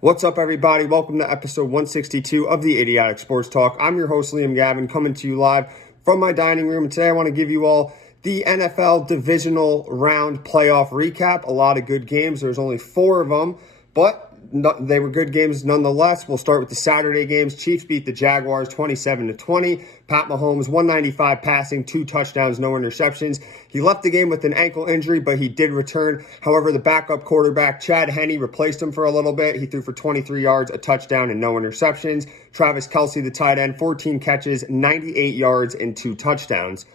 What's up, everybody? Welcome to episode 162 of the Idiotic Sports Talk. I'm your host, Liam Gavin, coming to you live from my dining room. And today I want to give you all the NFL Divisional Round Playoff Recap. A lot of good games. There's only 4 of them, but they were good games nonetheless. We'll start with the Saturday games. Chiefs beat the Jaguars 27-20. Pat Mahomes, 195 passing, 2 touchdowns, no interceptions. He left the game with an ankle injury, but he did return. However, the backup quarterback, Chad Henne, replaced him for a little bit. He threw for 23 yards, a touchdown, and no interceptions. Travis Kelce, the tight end, 14 catches, 98 yards, and 2 touchdowns.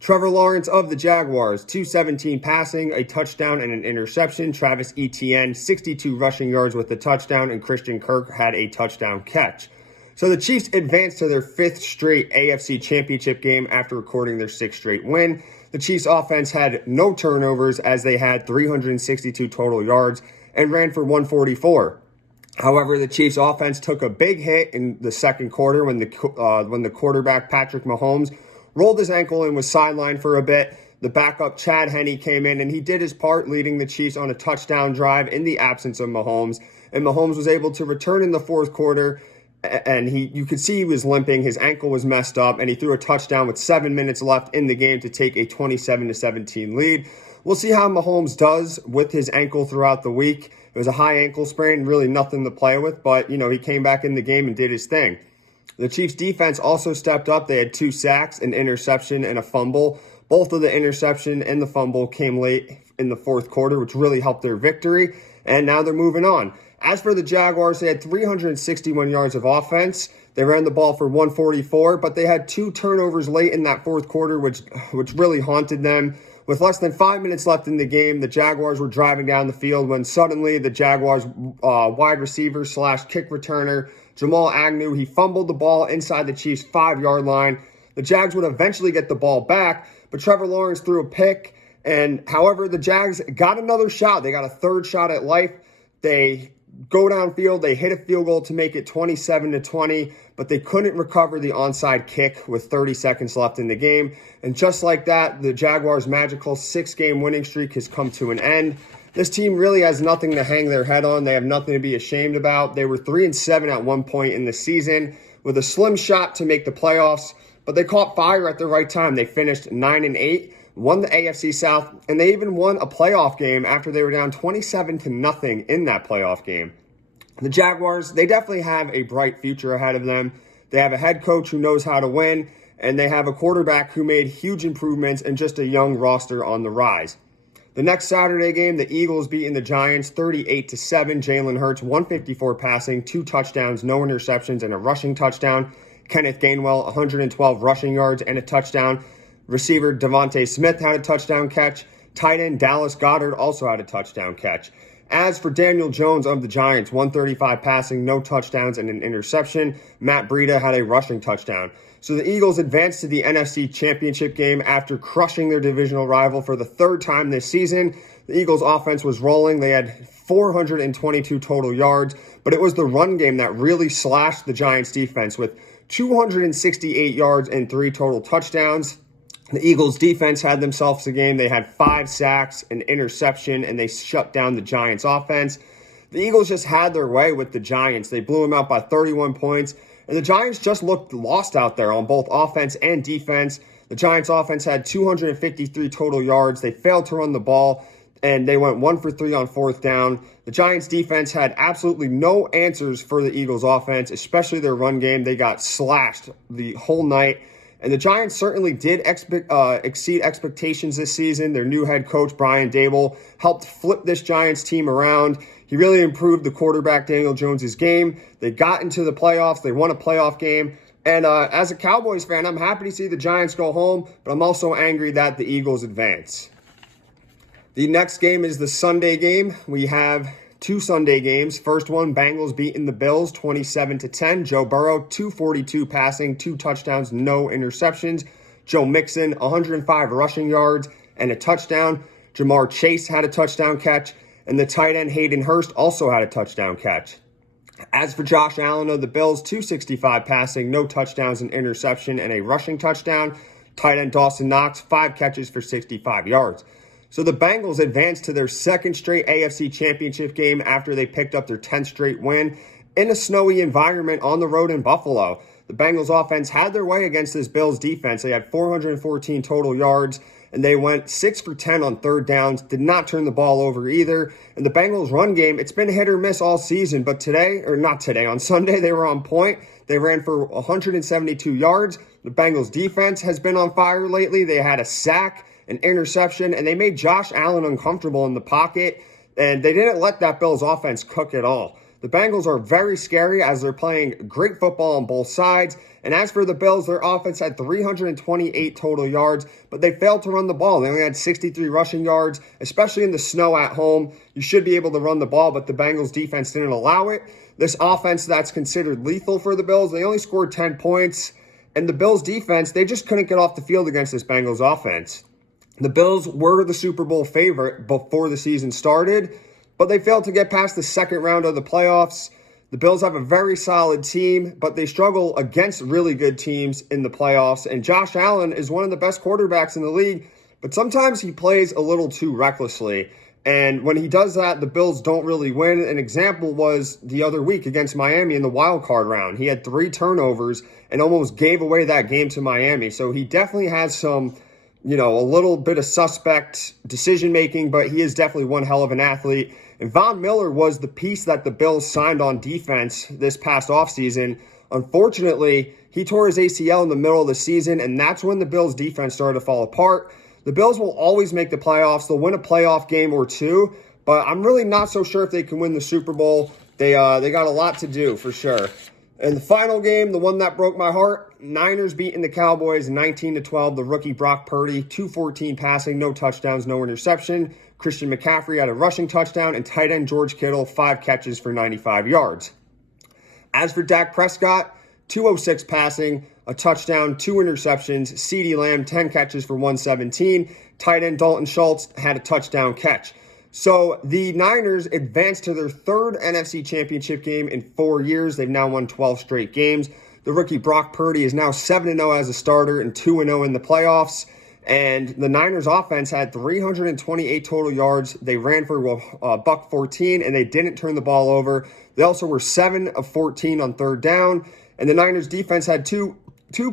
Trevor Lawrence of the Jaguars, 217 passing, a touchdown, and an interception. Travis Etienne, 62 rushing yards with a touchdown, and Christian Kirk had a touchdown catch. So the Chiefs advanced to their 5th straight AFC Championship game after recording their 6th straight win. The Chiefs offense had no turnovers as they had 362 total yards and ran for 144. However, the Chiefs offense took a big hit in the second quarter when the quarterback Patrick Mahomes rolled his ankle and was sidelined for a bit. The backup Chad Henne came in and he did his part, leading the Chiefs on a touchdown drive in the absence of Mahomes. And Mahomes was able to return in the fourth quarter, and you could see he was limping. His ankle was messed up, and he threw a touchdown with 7 minutes left in the game to take a 27-17 lead. We'll see how Mahomes does with his ankle throughout the week. It was a high ankle sprain, really nothing to play with, but he came back in the game and did his thing. The Chiefs' defense also stepped up. They had 2 sacks, an interception, and a fumble. Both of the interception and the fumble came late in the fourth quarter, which really helped their victory, and now they're moving on. As for the Jaguars, they had 361 yards of offense. They ran the ball for 144, but they had 2 turnovers late in that fourth quarter, which really haunted them. With less than 5 minutes left in the game, the Jaguars were driving down the field when suddenly the Jaguars wide receiver / kick returner, Jamal Agnew, he fumbled the ball inside the Chiefs' 5-yard line. The Jags would eventually get the ball back, but Trevor Lawrence threw a pick. And however, the Jags got another shot. They got a third shot at life. They go downfield. They hit a field goal to make it 27-20, but they couldn't recover the onside kick with 30 seconds left in the game. And just like that, the Jaguars' magical 6-game winning streak has come to an end. This team really has nothing to hang their head on. They have nothing to be ashamed about. They were 3-7 at one point in the season with a slim shot to make the playoffs, but they caught fire at the right time. They finished 9-8, won the AFC South, and they even won a playoff game after they were down 27-0 in that playoff game. The Jaguars, they definitely have a bright future ahead of them. They have a head coach who knows how to win, and they have a quarterback who made huge improvements and just a young roster on the rise. The next Saturday game, the Eagles beating the Giants 38-7. Jalen Hurts, 154 passing, 2 touchdowns, no interceptions, and a rushing touchdown. Kenneth Gainwell, 112 rushing yards and a touchdown. Receiver Devontae Smith had a touchdown catch. Tight end Dallas Goedert also had a touchdown catch. As for Daniel Jones of the Giants, 135 passing, no touchdowns, and an interception. Matt Breida had a rushing touchdown. So the Eagles advanced to the NFC Championship game after crushing their divisional rival for the 3rd time this season. The Eagles' offense was rolling. They had 422 total yards, but it was the run game that really slashed the Giants' defense with 268 yards and 3 total touchdowns. The Eagles' defense had themselves a game. They had 5 sacks, an interception, and they shut down the Giants' offense. The Eagles just had their way with the Giants. They blew them out by 31 points. And the Giants just looked lost out there on both offense and defense. The Giants offense had 253 total yards. They failed to run the ball, and they went 1 for 3 on 4th down. The Giants defense had absolutely no answers for the Eagles offense, especially their run game. They got slashed the whole night. And the Giants certainly did exceed expectations this season. Their new head coach, Brian Daboll, helped flip this Giants team around. He really improved the quarterback, Daniel Jones' game. They got into the playoffs. They won a playoff game. And as a Cowboys fan, I'm happy to see the Giants go home, but I'm also angry that the Eagles advance. The next game is the Sunday game. We have 2 Sunday games. First one, Bengals beating the Bills 27-10. Joe Burrow, 242 passing, 2 touchdowns, no interceptions. Joe Mixon, 105 rushing yards and a touchdown. Jamar Chase had a touchdown catch. And the tight end Hayden Hurst also had a touchdown catch. As for Josh Allen of the Bills, 265 passing, no touchdowns, an interception, and a rushing touchdown. Tight end Dawson Knox, 5 catches for 65 yards. So the Bengals advanced to their second straight AFC Championship game after they picked up their 10th straight win in a snowy environment on the road in Buffalo. The Bengals offense had their way against this Bills defense. They had 414 total yards, and they went 6 for 10 on third downs, did not turn the ball over either. And the Bengals run game, it's been hit or miss all season, but on Sunday, they were on point. They ran for 172 yards. The Bengals defense has been on fire lately. They had a sack, an interception, and they made Josh Allen uncomfortable in the pocket, and they didn't let that Bills offense cook at all. The Bengals are very scary as they're playing great football on both sides. And as for the Bills, their offense had 328 total yards, but they failed to run the ball. They only had 63 rushing yards, especially in the snow at home. You should be able to run the ball, but the Bengals defense didn't allow it. This offense that's considered lethal for the Bills, they only scored 10 points. And the Bills defense, they just couldn't get off the field against this Bengals offense. The Bills were the Super Bowl favorite before the season started, but they failed to get past the second round of the playoffs. The Bills have a very solid team, but they struggle against really good teams in the playoffs. And Josh Allen is one of the best quarterbacks in the league, but sometimes he plays a little too recklessly. And when he does that, the Bills don't really win. An example was the other week against Miami in the wild card round. He had 3 turnovers and almost gave away that game to Miami. So he definitely has some, a little bit of suspect decision-making, but he is definitely one hell of an athlete. And Von Miller was the piece that the Bills signed on defense this past offseason. Unfortunately, he tore his ACL in the middle of the season, and that's when the Bills' defense started to fall apart. The Bills will always make the playoffs. They'll win a playoff game or two, but I'm really not so sure if they can win the Super Bowl. They got a lot to do for sure. And the final game, the one that broke my heart, Niners beating the Cowboys 19-12. The rookie Brock Purdy, 214 passing, no touchdowns, no interception. Christian McCaffrey had a rushing touchdown, and tight end George Kittle, 5 catches for 95 yards. As for Dak Prescott, 206 passing, a touchdown, 2 interceptions. CeeDee Lamb, 10 catches for 117. Tight end Dalton Schultz had a touchdown catch. So the Niners advanced to their third NFC Championship game in 4 years. They've now won 12 straight games. The rookie Brock Purdy is now 7-0 as a starter and 2-0 in the playoffs. And the Niners offense had 328 total yards. They ran for $114, and they didn't turn the ball over. They also were 7 of 14 on third down. And the Niners defense had two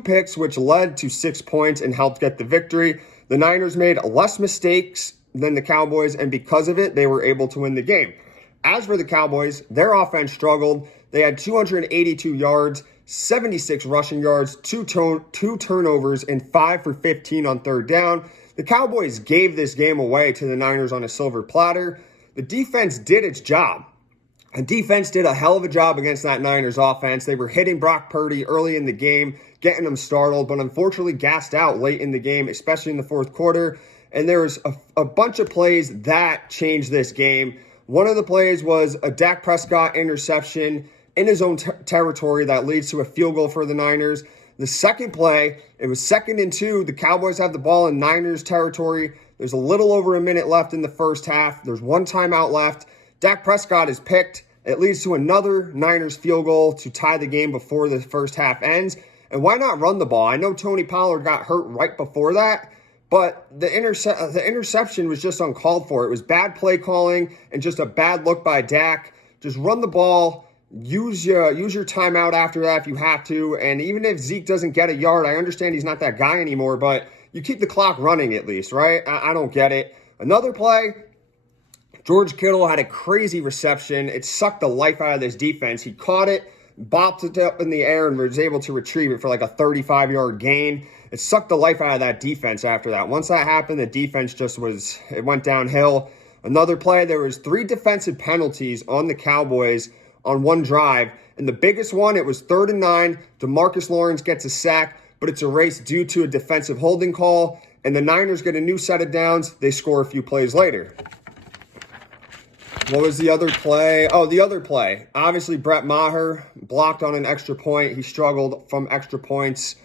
picks, which led to 6 points and helped get the victory. The Niners made less mistakes than the Cowboys, and because of it, they were able to win the game. As for the Cowboys, their offense struggled. They had 282 yards, 76 rushing yards, 2 turnovers, and 5 for 15 on third down. The Cowboys gave this game away to the Niners on a silver platter. The defense did its job. The defense did a hell of a job against that Niners offense. They were hitting Brock Purdy early in the game, getting him startled, but unfortunately gassed out late in the game, especially in the fourth quarter. And there was a bunch of plays that changed this game. One of the plays was a Dak Prescott interception in his own territory that leads to a field goal for the Niners. The second play, it was 2nd and 2. The Cowboys have the ball in Niners territory. There's a little over a minute left in the first half. There's 1 timeout left. Dak Prescott is picked. It leads to another Niners field goal to tie the game before the first half ends. And why not run the ball? I know Tony Pollard got hurt right before that, but the interception was just uncalled for. It was bad play calling and just a bad look by Dak. Just run the ball. Use your timeout after that if you have to. And even if Zeke doesn't get a yard, I understand he's not that guy anymore, but you keep the clock running at least, right? I don't get it. Another play, George Kittle had a crazy reception. It sucked the life out of this defense. He caught it, bopped it up in the air, and was able to retrieve it for like a 35-yard gain. It sucked the life out of that defense after that. Once that happened, the defense it went downhill. Another play, there was 3 defensive penalties on the Cowboys on one drive. And the biggest one, it was 3rd and 9. DeMarcus Lawrence gets a sack, but it's erased due to a defensive holding call. And the Niners get a new set of downs. They score a few plays later. What was the other play? Oh, the other play. Obviously, Brett Maher blocked on an extra point. He struggled from extra points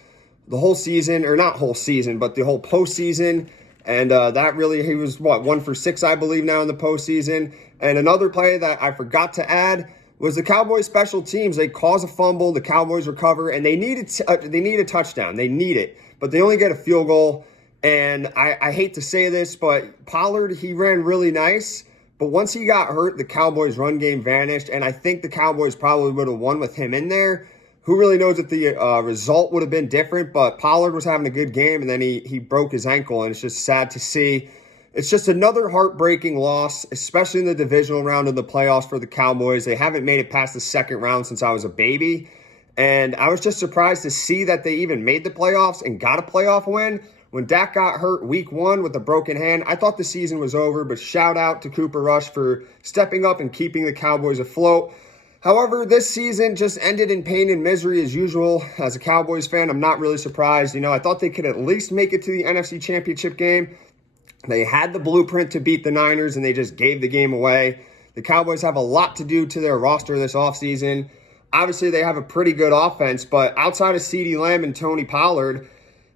the whole season, or not whole season, but the whole postseason. And he was, 1 for 6, I believe, now in the postseason. And another play that I forgot to add was the Cowboys special teams. They cause a fumble, the Cowboys recover, and they need a touchdown. They need it, but they only get a field goal. And I hate to say this, but Pollard, he ran really nice. But once he got hurt, the Cowboys' run game vanished. And I think the Cowboys probably would have won with him in there. Who really knows if the result would have been different, but Pollard was having a good game, and then he broke his ankle, and it's just sad to see. It's just another heartbreaking loss, especially in the divisional round of the playoffs for the Cowboys. They haven't made it past the second round since I was a baby, and I was just surprised to see that they even made the playoffs and got a playoff win. When Dak got hurt week 1 with a broken hand, I thought the season was over, but shout out to Cooper Rush for stepping up and keeping the Cowboys afloat. However, this season just ended in pain and misery as usual. As a Cowboys fan, I'm not really surprised. I thought they could at least make it to the NFC Championship game. They had the blueprint to beat the Niners, and they just gave the game away. The Cowboys have a lot to do to their roster this offseason. Obviously, they have a pretty good offense, but outside of CeeDee Lamb and Tony Pollard,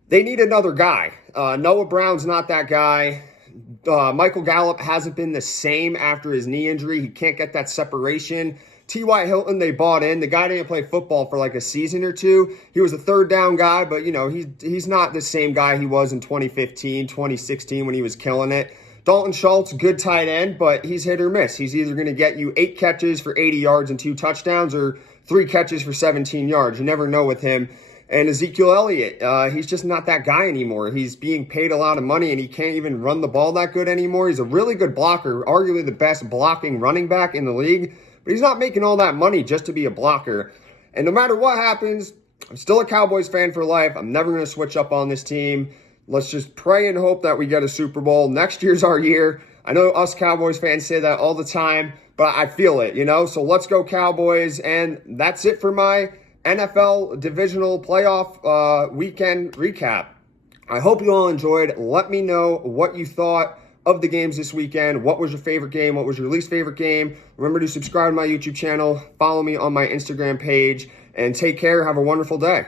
they need another guy. Noah Brown's not that guy. Michael Gallup hasn't been the same after his knee injury. He can't get that separation. T.Y. Hilton, they bought in. The guy didn't play football for like a season or two. He was a third down guy, but, he's not the same guy he was in 2015, 2016 when he was killing it. Dalton Schultz, good tight end, but he's hit or miss. He's either going to get you 8 catches for 80 yards and 2 touchdowns or 3 catches for 17 yards. You never know with him. And Ezekiel Elliott, he's just not that guy anymore. He's being paid a lot of money, and he can't even run the ball that good anymore. He's a really good blocker, arguably the best blocking running back in the league. But he's not making all that money just to be a blocker. And no matter what happens, I'm still a Cowboys fan for life. I'm never going to switch up on this team. Let's just pray and hope that we get a Super Bowl. Next year's our year. I know us Cowboys fans say that all the time, but I feel it, So let's go Cowboys. And that's it for my NFL Divisional Playoff weekend recap. I hope you all enjoyed. Let me know what you thought of the games this weekend. What was your favorite game? What was your least favorite game? Remember to subscribe to my YouTube channel, follow me on my Instagram page, and take care. Have a wonderful day.